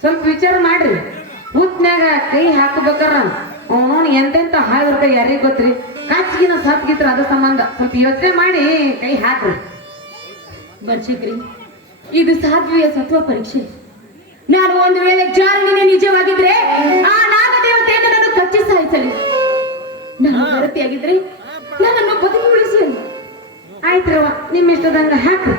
ಸ್ವಲ್ಪ ವಿಚಾರ ಮಾಡ್ರಿ. ಹುತ್ನ್ಯಾಗ ಕೈ ಹಾಕಬೇಕಾರ ಅವನು ಎಂತೆಂತ ಹಾಳಿರ್ತಾವ ಯಾರಿಗ ಗೊತ್ತ್ರಿ. ಕಾಚಿಗಿನ ಸತ್ಗಿತ್ರ ಅದ ಸಂಬಂಧ ಸ್ವಲ್ಪ ಯೋಚನೆ ಮಾಡಿ ಕೈ ಹಾಕ್ರಿ. ಬರ್ಚಿಕ್ರಿ, ಇದು ಸಾಧ್ವಿಯ ಸತ್ವ ಪರೀಕ್ಷೆ. ನಾನು ಒಂದು ವೇಳೆ ಜಾರಣಿನೇ ನಿಜವಾಗಿದ್ರೆ ಆ ನಾಗದೇವತೆಯನ್ನು ನಾನು ಕಚ್ಚಿ ಸಾಯಿಸಲಿ. ನಾನು ಭಾರತಿಯಾಗಿದ್ರೆ ನನ್ನನ್ನು ಬದುಕಿ ಉಳಿಸಲಿ. ಆಯ್ತ್ರವ, ನಿಮ್ಮ ಇಷ್ಟದಂಗ ಹಾಕ್ರಿ.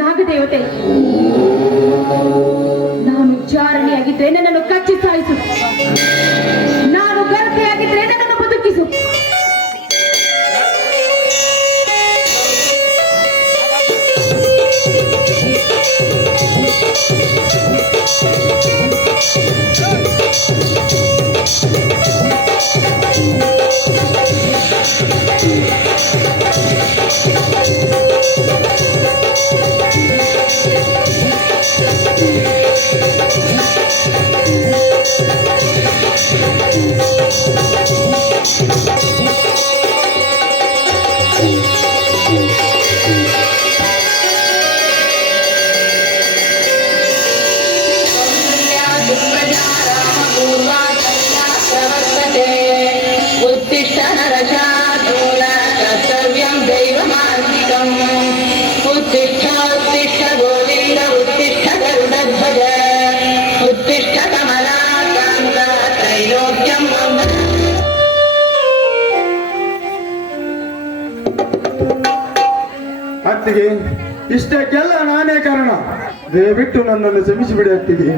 ನಾಗದೇವತೆ, ನಾನು ಜಾರಣಿಯಾಗಿದ್ರೆ ನನ್ನನ್ನು ಕಚ್ಚಿ ಸಾಯಿಸು. ನಾನು ಗರ್ಭೆಯಾಗಿದ್ರೆ ನನ್ನನ್ನು ಬದುಕಿಸು. ಅತ್ತಿಗೆ, ಇಷ್ಟಕ್ಕೆಲ್ಲ ನಾನೇ ಕಾರಣ. ದಯವಿಟ್ಟು ನನ್ನನ್ನು ಕ್ಷಮಿಸಿಬಿಡಿ ಅತ್ತಿಗೆ.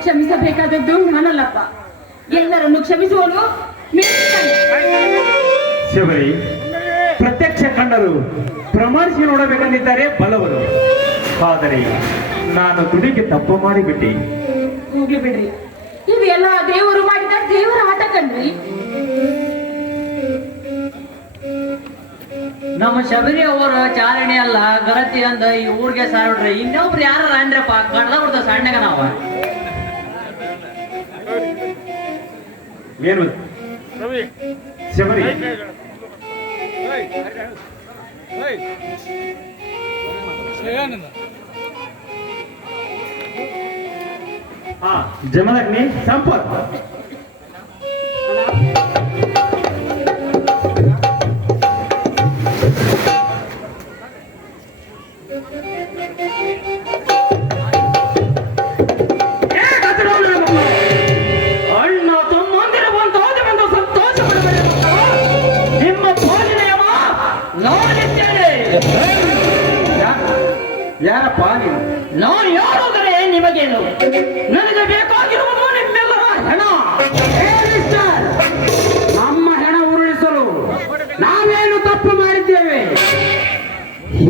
ಕ್ಷಮಿಸಬೇಕಾದದ್ದು ನಾನಲ್ಲಪ್ಪ, ಎಲ್ಲರನ್ನು ಕ್ಷಮಿಸುವನು ನೀನೇ. ಶಿವರಿ, ಪ್ರತ್ಯಕ್ಷ ಕಂಡರು ಪ್ರಮಾಣಿಸಿ ನೋಡಬೇಕೆಂದಿದ್ದಾರೆ ಬಲವರು. ಆದರೆ ನಾನು ತುಡಿಗೆ ತಪ್ಪು ಮಾಡಿಬಿಟ್ಟೆ. ಹೋಗ್ಲಿ ಬಿಡ್ರಿ, ಇವೆಲ್ಲ ದೇವರು ಮಾಡಿದ ದೇವರ ಆಟ ಕಣ್ರಿ. ನಮ್ಮ ಶಬರಿ ಅವರ ಚಾರಣೆ ಅಲ್ಲ ಗರತಿ ಅಂದ ಈ ಊರಿಗೆ ಸಾರ್ಬಿಡ್ರಿ. ಇನ್ನೊಬ್ರು ಯಾರ ಅಂದ್ರಪ್ಪ ಕಡ್ದ ಬಿಡ್ತಾವ ಸಣ್ಣಗ ನಾವ. ಏನು ಶಿವರಿ, ಜಮದಗ್ನಿ ಸಂಪತ್ ಅಣ್ಣ ತಮ್ಮಂದಿರ ಬಂದು ಸಂತೋಷ ಪಡಬೇಕು. ನಿಮ್ಮ ಭೋಜನೆಯವ ನಾನಿದ್ದೇನೆ. ಯಾರಪ್ಪ ನೀನು? ನಾನು ಯಾರಾದರೆ ನಿಮಗೇನು? ನನಗೆ ಬೇಕಾಗಿರುವುದು ನಿಮ್ಮೆಲ್ಲರ ಹಣ. ನಮ್ಮ ಹೆಣ ಉರುಳಿಸಲು ನಾವೇನು ತಪ್ಪು ಮಾಡಿದ್ದೇವೆ?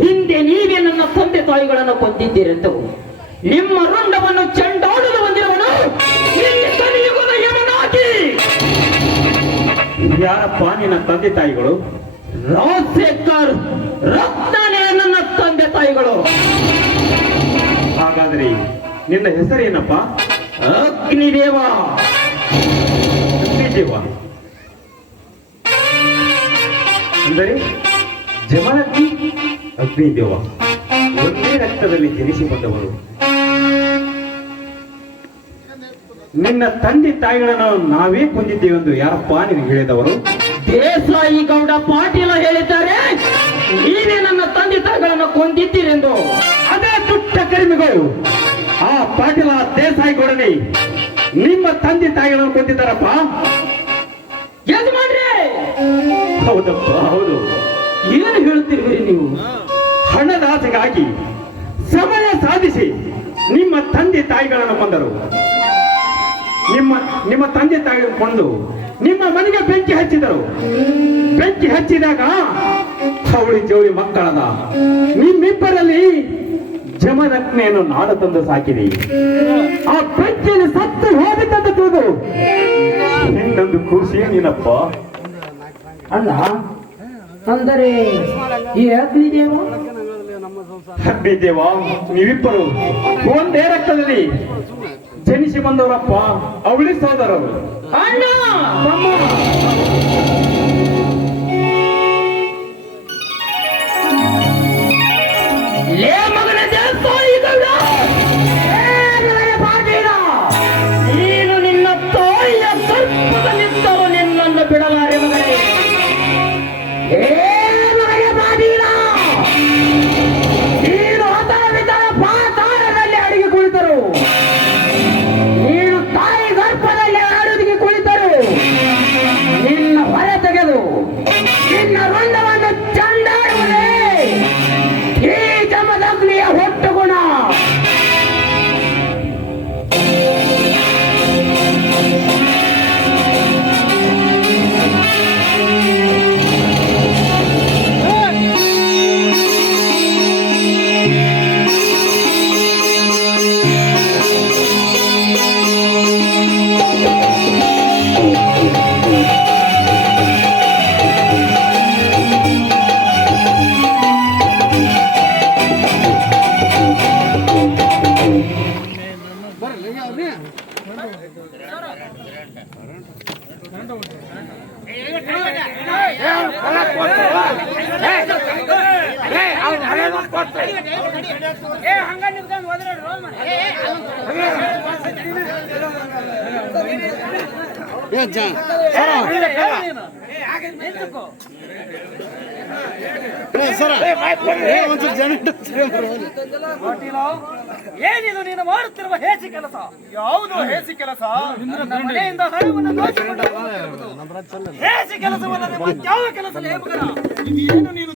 ಹಿಂದೆ ನೀವೇ ನನ್ನ ತಂದೆ ತಾಯಿಗಳನ್ನು ಕೊಂದಿದ್ದೀರೆಂದು ನಿಮ್ಮ ರುಂಡವನ್ನು ಚೆಂಡಾಡಲು ಬಂದಿರುವನು ಇಲ್ಲಿ ಕಲಿಯುಗದ ಯಮನಾಗಿ. ಯಾರಪ್ಪ ನಿನ್ನ ತಂದೆ ತಾಯಿಗಳು? ರಾಜಶೇಖರ್ ರತ್ನನೇ ನನ್ನ ತಂದೆ ತಾಯಿಗಳು. ಹಾಗಾದರೆ ನಿನ್ನ ಹೆಸರೇನಪ್ಪ? ಅಗ್ನಿದೇವ. ಅಗ್ನಿದೇವ ಅಂದರೆ ಜಮದಗ್ನಿ ಅಗ್ನಿದೇವ ಒಂದೇ ರಕ್ತದಲ್ಲಿ ಜನಿಸಿ ಬಂದವರು. ನಿನ್ನ ತಂದೆ ತಾಯಿಗಳನ್ನು ನಾವೇ ಕೊಂದಿದ್ದೇವೆಂದು ಯಾರಪ್ಪ ನಿನಗೆ ಹೇಳಿದವರು? ದೇಸಾಯಿ ಗೌಡ ಪಾಟೀಲ ಹೇಳಿದ್ದಾರೆ ನೀವೇ ನನ್ನ ತಂದೆ ತಾಯಿಗಳನ್ನು ಕೊಂದಿದ್ದೀರೆಂದು. ಅದೇ ತುಟ್ಟ ಕರ್ಮಿಗಳು ಆ ಪಾಟೀಲ ದೇಸಾಯಿ ಗೌಡನೇ ನಿಮ್ಮ ತಂದೆ ತಾಯಿಗಳನ್ನು ಕೊಂದಿದ್ದಾರಪ್ಪ. ಯಜಮಾನ್ರೆ, ಹೌದಪ್ಪ ಹೌದು. ಏನು ಹೇಳುತ್ತಿರುವಿರಿ ನೀವು? ಹಣದ ಆಸೆಗಾಗಿ ಸಮಯ ಸಾಧಿಸಿ ನಿಮ್ಮ ತಂದೆ ತಾಯಿಗಳನ್ನು ಕೊಂದರು. ನಿಮ್ಮ ತಂದೆ ತಾಯಿಗಳನ್ನು ಕೊಂದು ನಿಮ್ಮ ಮನೆಗೆ ಬೆಂಕಿ ಹಚ್ಚಿದರು. ಬೆಂಕಿ ಹಚ್ಚಿದಾಗ ಅವಳಿ ಜೋಳಿ ಮಕ್ಕಳದ ನಿಮ್ಮಿಬ್ಬರಲ್ಲಿ ಜಮದಗ್ನಿಯನ್ನು ನಾಡು ತಂದು ಸಾಕಿದೆ. ಆ ಬೆಂಕಿಯನ್ನು ಸತ್ತು ಹೋಗಿದ್ದಂತ ತಿಳಿದು ಇನ್ನೊಂದು ಖುಷಿ ನೀನಪ್ಪ. ಅಲ್ಲ ಅಂದರೆ ಈ ಅಗ್ನಿದೇವ ಅಗ್ನಿದೇವ ನೀವಿಬ್ಬರು ಒಂದೇ ರಕ್ತದಲ್ಲಿ ಜನಿಸಿ ಬಂದವರಪ್ಪ, ಅವಳಿ ಸೋದರರು. ಅಣ್ಣ ತಮ್ಮ, ಲೇ ಮಗನ ದೇಸಾಯಿ ಗೌಡ, ನೀನು ನಿನ್ನ ತಾಯಿಯ ಗರ್ಭದಲ್ಲಿದ್ದರೂ ನಿನ್ನನ್ನು ಬಿಡಲಾರೆ ಮಗನೇ. ನೀನು ಹತವಿದ್ದರೆ ಪಾತಾಳದಲ್ಲಿ ಅಡಿಗೆ ಕುಳಿತರು, ನೀನು ತಾಯಿ ಗರ್ಭದಲ್ಲಿ ಅಡುಗೆ ಕುಳಿತರು, ನಿನ್ನ ಹೊರ ತೆಗೆದು ನಿನ್ನ ರುಂಡವನ್ನು ಚಂಡಾಡುವುದೇ ಈ ಜಮದಗ್ನಿಯ ಹೊಟ್ಟು ಗುಣ. ಏನಿದು ನೀನು ಮಾಡುತ್ತಿರುವ ಹೇಸಿ ಕೆಲಸ? ಯಾವುದು ಹೇಸಿ ಕೆಲಸ? ನನ್ನ ಮನೆಯಿಂದ ಹಣವನ್ನು ದೋಚಿಕೊಂಡು ಹೇಸಿ ಕೆಲಸವಲ್ಲದೆ ಮತ್ಯಾವ ಕೆಲಸ? ಇದೇನು ನೀನು